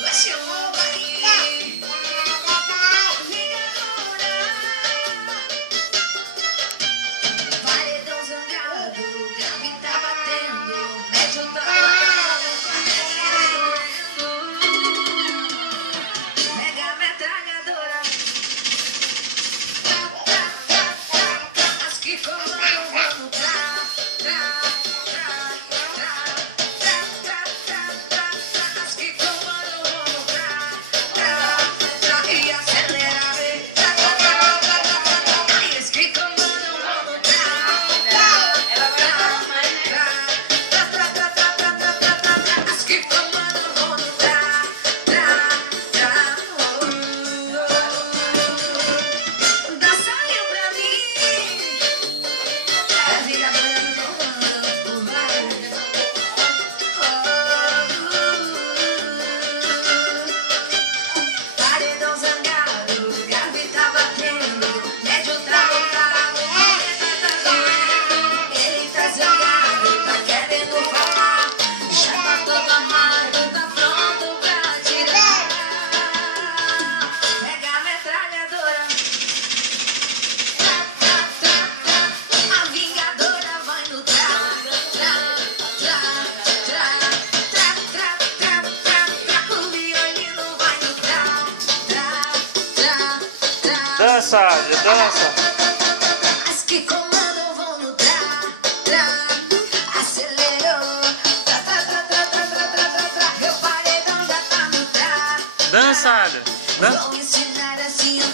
Oxe, eu vou bater. Paredão zangado, grave tá batendo, médio tá doendo. Mega metralhadora. As que comandam vão as que comandam vão e acelera. E as que comandam vão as que comandam vão dá saio pra mim. A vingadora do comando vai. Paredão zangado, grave tá batendo, médio tá lotado, ele tá zangado, tá querendo falar, já tá todo armado, tá pronto pra atirar. Mega metralhadora. A vingadora vai no o violino vai no Dança, Adria, dança. as que comandam vão no acelerou, meu paredão já tá no Dança, Adria. Dança. vou ensinar assim o